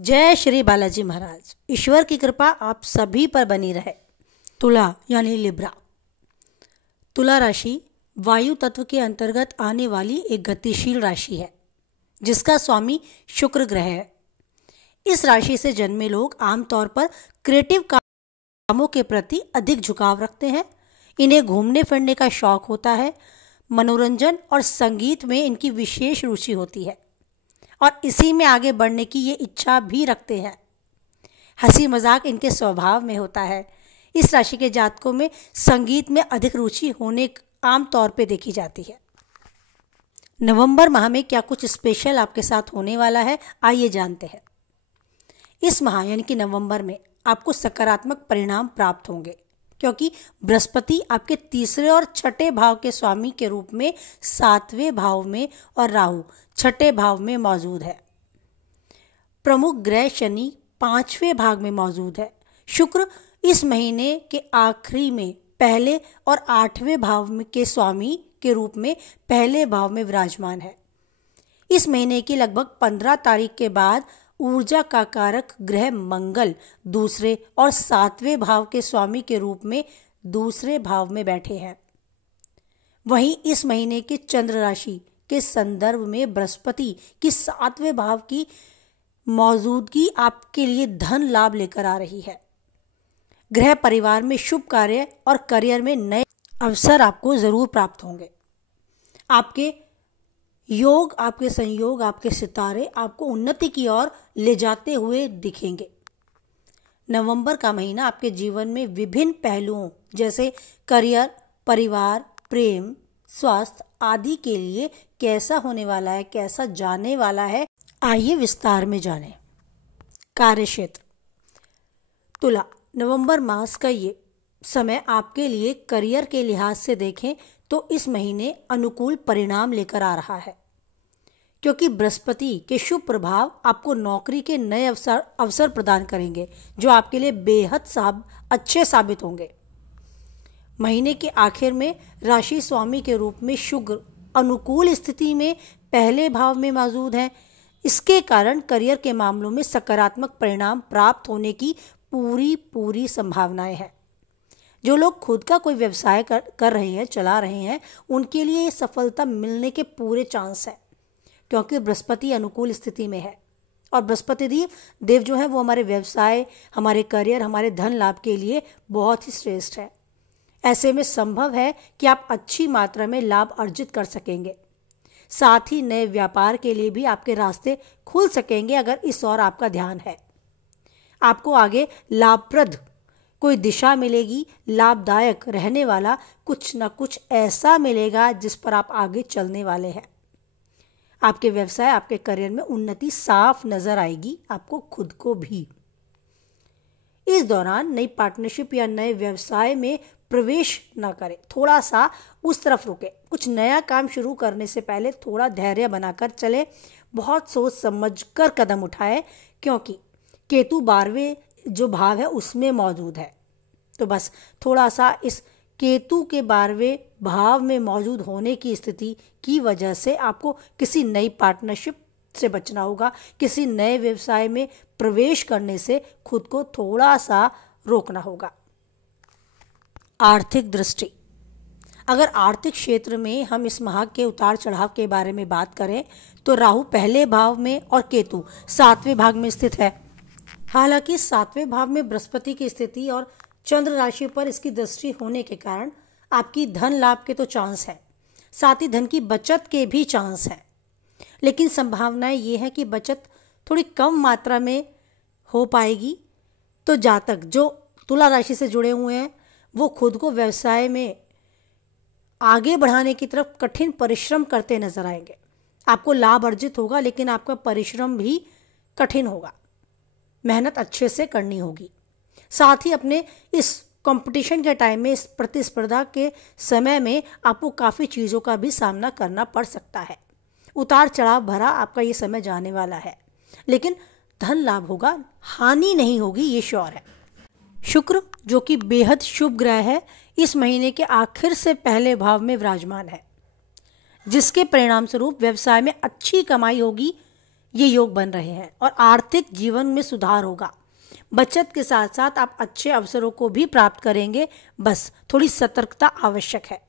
जय श्री बालाजी महाराज। ईश्वर की कृपा आप सभी पर बनी रहे। तुला यानी लिब्रा। तुला राशि वायु तत्व के अंतर्गत आने वाली एक गतिशील राशि है जिसका स्वामी शुक्र ग्रह है। इस राशि से जन्मे लोग आमतौर पर क्रिएटिव कामों के प्रति अधिक झुकाव रखते हैं। इन्हें घूमने फिरने का शौक होता है। मनोरंजन और संगीत में इनकी विशेष रुचि होती है और इसी में आगे बढ़ने की ये इच्छा भी रखते हैं। हंसी मजाक इनके स्वभाव में होता है। इस राशि के जातकों में संगीत में अधिक रुचि होने आम तौर पे देखी जाती है। नवंबर माह में क्या कुछ स्पेशल आपके साथ होने वाला है, आइए जानते हैं। इस माह यानी कि नवंबर में आपको सकारात्मक परिणाम प्राप्त होंगे क्योंकि बृहस्पति आपके तीसरे और छठे भाव के स्वामी के रूप में 7वें भाव में और राहु छठे भाव में मौजूद है। प्रमुख ग्रह शनि 5वें भाग में मौजूद है। शुक्र इस महीने के आखिरी में पहले और 8वें भाव के स्वामी के रूप में पहले भाव में विराजमान है। इस महीने की लगभग 15 तारीख के बाद ऊर्जा का कारक ग्रह मंगल दूसरे और 7वें भाव के स्वामी के रूप में दूसरे भाव में बैठे हैं। वहीं इस महीने के चंद्र राशि के संदर्भ में बृहस्पति की 7वें भाव की मौजूदगी आपके लिए धन लाभ लेकर आ रही है। गृह परिवार में शुभ कार्य और करियर में नए अवसर आपको जरूर प्राप्त होंगे। आपके योग, आपके संयोग, आपके सितारे आपको उन्नति की ओर ले जाते हुए दिखेंगे। नवंबर का महीना आपके जीवन में विभिन्न पहलुओं जैसे करियर, परिवार, प्रेम, स्वास्थ्य आदि के लिए कैसा होने वाला है, कैसा जाने वाला है, आइए विस्तार में जानें। कार्यक्षेत्र। तुला, नवंबर मास का ये समय आपके लिए करियर के लिहाज से देखें तो इस महीने अनुकूल परिणाम लेकर आ रहा है क्योंकि बृहस्पति के शुभ प्रभाव आपको नौकरी के नए अवसर प्रदान करेंगे जो आपके लिए बेहद अच्छे साबित होंगे। महीने के आखिर में राशि स्वामी के रूप में शुक्र अनुकूल स्थिति में पहले भाव में मौजूद है। इसके कारण करियर के मामलों में सकारात्मक परिणाम प्राप्त होने की पूरी संभावनाएं हैं। जो लोग खुद का कोई व्यवसाय कर रहे हैं, चला रहे हैं, उनके लिए ये सफलता मिलने के पूरे चांस है क्योंकि बृहस्पति अनुकूल स्थिति में है और बृहस्पति देव जो है वो हमारे व्यवसाय, हमारे करियर, हमारे धन लाभ के लिए बहुत ही श्रेष्ठ है। ऐसे में संभव है कि आप अच्छी मात्रा में लाभ अर्जित कर सकेंगे। साथ ही नए व्यापार के लिए भी आपके रास्ते खुल सकेंगे अगर इस ओर आपका ध्यान है। आपको आगे लाभप्रद कोई दिशा मिलेगी। लाभदायक रहने वाला कुछ न कुछ ऐसा मिलेगा जिस पर आप आगे चलने वाले हैं। आपके व्यवसाय, आपके करियर में उन्नति साफ नजर आएगी आपको खुद को भी। इस दौरान नई पार्टनरशिप या नए व्यवसाय में प्रवेश न करें, थोड़ा सा उस तरफ रुके। कुछ नया काम शुरू करने से पहले थोड़ा धैर्य बनाकर चले, बहुत सोच समझ कर कदम उठाए क्योंकि केतु 12वें जो भाव है उसमें मौजूद है। तो बस थोड़ा सा इस केतु के 12वें भाव में मौजूद होने की स्थिति की वजह से आपको किसी नई पार्टनरशिप से बचना होगा। किसी नए व्यवसाय में प्रवेश करने से खुद को थोड़ा सा रोकना होगा। आर्थिक दृष्टि। अगर आर्थिक क्षेत्र में हम इस माह के उतार चढ़ाव के बारे में बात करें तो राहु पहले भाव में और केतु 7वें भाग में स्थित है। हालांकि 7वें भाव में बृहस्पति की स्थिति और चंद्र राशि पर इसकी दृष्टि होने के कारण आपकी धन लाभ के तो चांस है, साथ ही धन की बचत के भी चांस हैं। लेकिन संभावनाएं ये है कि बचत थोड़ी कम मात्रा में हो पाएगी। तो जातक जो तुला राशि से जुड़े हुए हैं वो खुद को व्यवसाय में आगे बढ़ाने की तरफ कठिन परिश्रम करते नजर आएंगे। आपको लाभ अर्जित होगा लेकिन आपका परिश्रम भी कठिन होगा। मेहनत अच्छे से करनी होगी। साथ ही अपने इस कंपटीशन के टाइम में, इस प्रतिस्पर्धा के समय में आपको काफ़ी चीज़ों का भी सामना करना पड़ सकता है। उतार चढ़ाव भरा आपका ये समय जाने वाला है लेकिन धन लाभ होगा, हानि नहीं होगी, ये श्योर है। शुक्र जो कि बेहद शुभ ग्रह है, इस महीने के आखिर से पहले भाव में विराजमान है जिसके परिणाम स्वरूप व्यवसाय में अच्छी कमाई होगी। ये योग बन रहे हैं और आर्थिक जीवन में सुधार होगा। बचत के साथ साथ आप अच्छे अवसरों को भी प्राप्त करेंगे, बस थोड़ी सतर्कता आवश्यक है।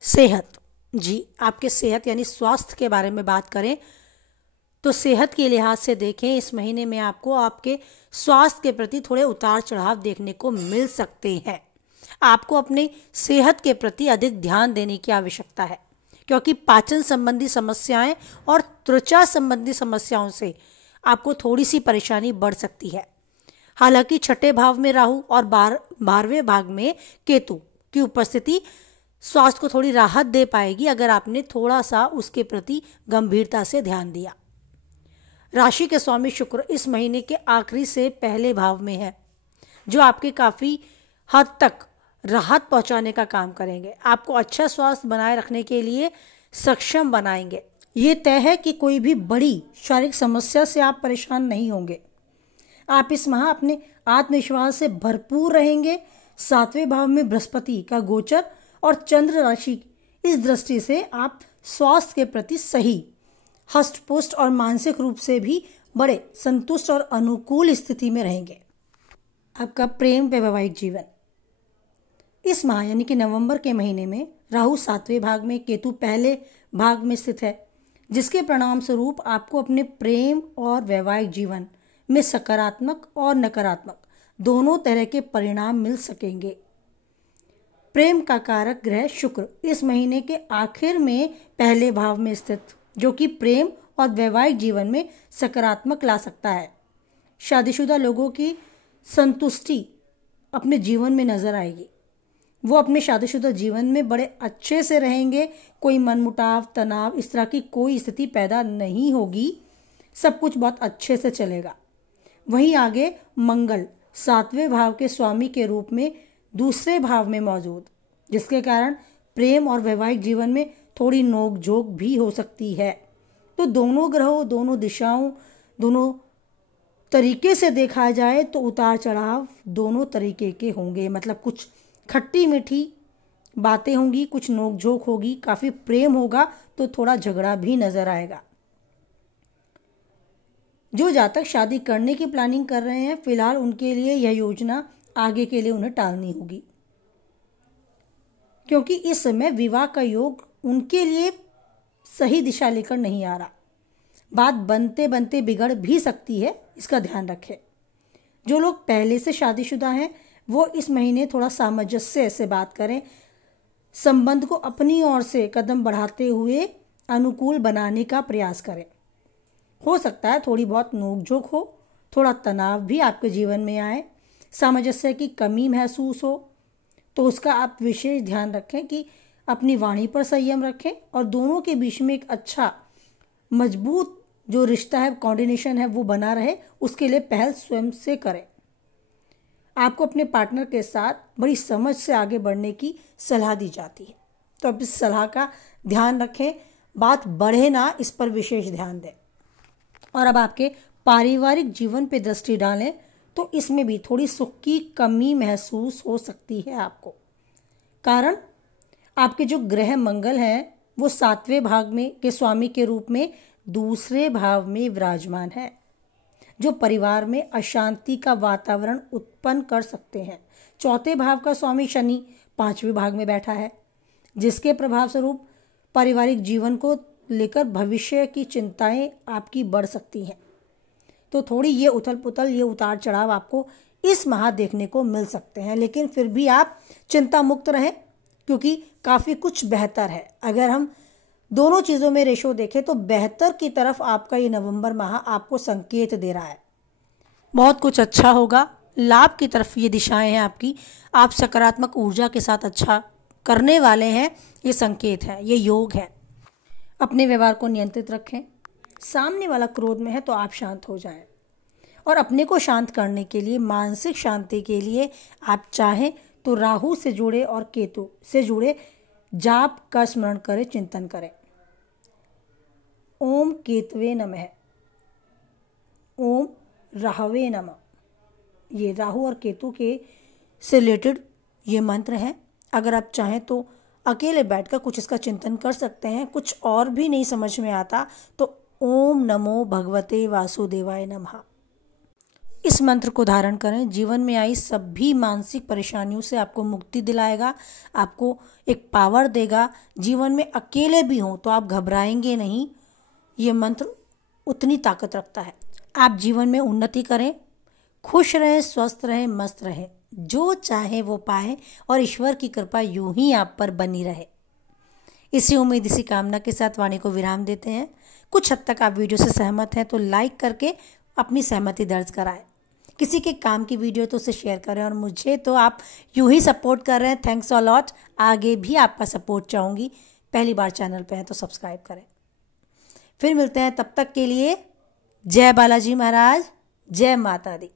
सेहत, जी आपके सेहत यानी स्वास्थ्य के बारे में बात करें तो सेहत के लिहाज से देखें, इस महीने में आपको आपके स्वास्थ्य के प्रति थोड़े उतार चढ़ाव देखने को मिल सकते हैं। आपको अपने सेहत के प्रति अधिक ध्यान देने की आवश्यकता है, क्योंकि पाचन संबंधी समस्याएं और त्वचा संबंधी समस्याओं से आपको थोड़ी सी परेशानी बढ़ सकती है। हालांकि छठे भाव में राहु और 12वें भाग में केतु की उपस्थिति स्वास्थ्य को थोड़ी राहत दे पाएगी, अगर आपने थोड़ा सा उसके प्रति गंभीरता से ध्यान दिया। राशि के स्वामी शुक्र इस महीने के आखिरी से पहले भाव में है, जो आपके काफ़ी हद तक राहत पहुंचाने का काम करेंगे। आपको अच्छा स्वास्थ्य बनाए रखने के लिए सक्षम बनाएंगे। ये तय है कि कोई भी बड़ी शारीरिक समस्या से आप परेशान नहीं होंगे। आप इस माह अपने आत्मविश्वास से भरपूर रहेंगे। 7वें भाव में बृहस्पति का गोचर और चंद्र राशि, इस दृष्टि से आप स्वास्थ्य के प्रति सही, हष्ट-पुष्ट और मानसिक रूप से भी बड़े संतुष्ट और अनुकूल स्थिति में रहेंगे। आपका प्रेम व वैवाहिक जीवन, इस माह यानी कि नवंबर के महीने में राहु 7वें भाग में, केतु पहले भाग में स्थित है, जिसके परिणाम स्वरूप आपको अपने प्रेम और वैवाहिक जीवन में सकारात्मक और नकारात्मक दोनों तरह के परिणाम मिल सकेंगे। प्रेम का कारक ग्रह शुक्र इस महीने के आखिर में पहले भाव में स्थित, जो कि प्रेम और वैवाहिक जीवन में सकारात्मक ला सकता है। शादीशुदा लोगों की संतुष्टि अपने जीवन में नजर आएगी। वो अपने शादीशुदा जीवन में बड़े अच्छे से रहेंगे। कोई मनमुटाव, तनाव, इस तरह की कोई स्थिति पैदा नहीं होगी। सब कुछ बहुत अच्छे से चलेगा। वहीं आगे मंगल 7वें भाव के स्वामी के रूप में दूसरे भाव में मौजूद, जिसके कारण प्रेम और वैवाहिक जीवन में थोड़ी नोक-झोंक भी हो सकती है। तो दोनों ग्रहों, दोनों दिशाओं, दोनों तरीके से देखा जाए तो उतार चढ़ाव दोनों तरीके के होंगे। मतलब कुछ खट्टी मीठी बातें होंगी, कुछ नोक-झोंक होगी, काफ़ी प्रेम होगा तो थोड़ा झगड़ा भी नजर आएगा। जो जातक शादी करने की प्लानिंग कर रहे हैं, फिलहाल उनके लिए यह योजना आगे के लिए उन्हें टालनी होगी, क्योंकि इस समय विवाह का योग उनके लिए सही दिशा लेकर नहीं आ रहा। बात बनते बनते बिगड़ भी सकती है, इसका ध्यान रखें। जो लोग पहले से शादीशुदा हैं वो इस महीने थोड़ा सामंजस्य से बात करें। संबंध को अपनी ओर से कदम बढ़ाते हुए अनुकूल बनाने का प्रयास करें। हो सकता है थोड़ी बहुत नोक-झोंक हो, थोड़ा तनाव भी आपके जीवन में आए, सामंजस्य की कमी महसूस हो, तो उसका आप विशेष ध्यान रखें कि अपनी वाणी पर संयम रखें और दोनों के बीच में एक अच्छा मजबूत जो रिश्ता है, कोऑर्डिनेशन है, वो बना रहे। उसके लिए पहल स्वयं से करें। आपको अपने पार्टनर के साथ बड़ी समझ से आगे बढ़ने की सलाह दी जाती है, तो अब इस सलाह का ध्यान रखें, बात बढ़े ना, इस पर विशेष ध्यान दें। और अब आपके पारिवारिक जीवन पे दृष्टि डालें तो इसमें भी थोड़ी सुख की कमी महसूस हो सकती है आपको। कारण आपके जो ग्रह मंगल हैं वो 7वें भाग में के स्वामी के रूप में दूसरे भाव में विराजमान है, जो परिवार में अशांति का वातावरण उत्पन्न कर सकते हैं। 4थे भाव का स्वामी शनि 5वें भाग में बैठा है, जिसके प्रभाव स्वरूप पारिवारिक जीवन को लेकर भविष्य की चिंताएं आपकी बढ़ सकती हैं। तो थोड़ी ये उथल पुथल, ये उतार चढ़ाव आपको इस माह देखने को मिल सकते हैं, लेकिन फिर भी आप चिंता मुक्त रहें, क्योंकि काफ़ी कुछ बेहतर है। अगर हम दोनों चीज़ों में रेशो देखें तो बेहतर की तरफ आपका ये नवंबर माह आपको संकेत दे रहा है। बहुत कुछ अच्छा होगा, लाभ की तरफ ये दिशाएं हैं आपकी। आप सकारात्मक ऊर्जा के साथ अच्छा करने वाले हैं, ये संकेत है, ये योग है। अपने व्यवहार को नियंत्रित रखें। सामने वाला क्रोध में है तो आप शांत हो जाएं। और अपने को शांत करने के लिए, मानसिक शांति के लिए आप चाहें तो राहु से जुड़े और केतु से जुड़े जाप का स्मरण करें, चिंतन करें। ओम केतवे नमः, ओम राहवे नमः। ये राहु और केतु के से रिलेटेड ये मंत्र हैं। अगर आप चाहें तो अकेले बैठकर कुछ इसका चिंतन कर सकते हैं। कुछ और भी नहीं समझ में आता तो ओम नमो भगवते वासुदेवाय नमः। इस मंत्र को धारण करें, जीवन में आई सभी मानसिक परेशानियों से आपको मुक्ति दिलाएगा, आपको एक पावर देगा। जीवन में अकेले भी हों तो आप घबराएंगे नहीं, ये मंत्र उतनी ताकत रखता है। आप जीवन में उन्नति करें, खुश रहें, स्वस्थ रहें, मस्त रहें, जो चाहे वो पाएं और ईश्वर की कृपा यूं ही आप पर बनी रहे। इसी उम्मीद, इसी कामना के साथ वाणी को विराम देते हैं। कुछ हद तक आप वीडियो से सहमत हैं तो लाइक करके अपनी सहमति दर्ज कराएं। किसी के काम की वीडियो तो उसे शेयर करें, और मुझे तो आप यूं ही सपोर्ट कर रहे हैं, थैंक्स अ लॉट। आगे भी आपका सपोर्ट चाहूँगी। पहली बार चैनल पे हैं तो सब्सक्राइब करें। फिर मिलते हैं, तब तक के लिए जय बालाजी महाराज, जय माता दी।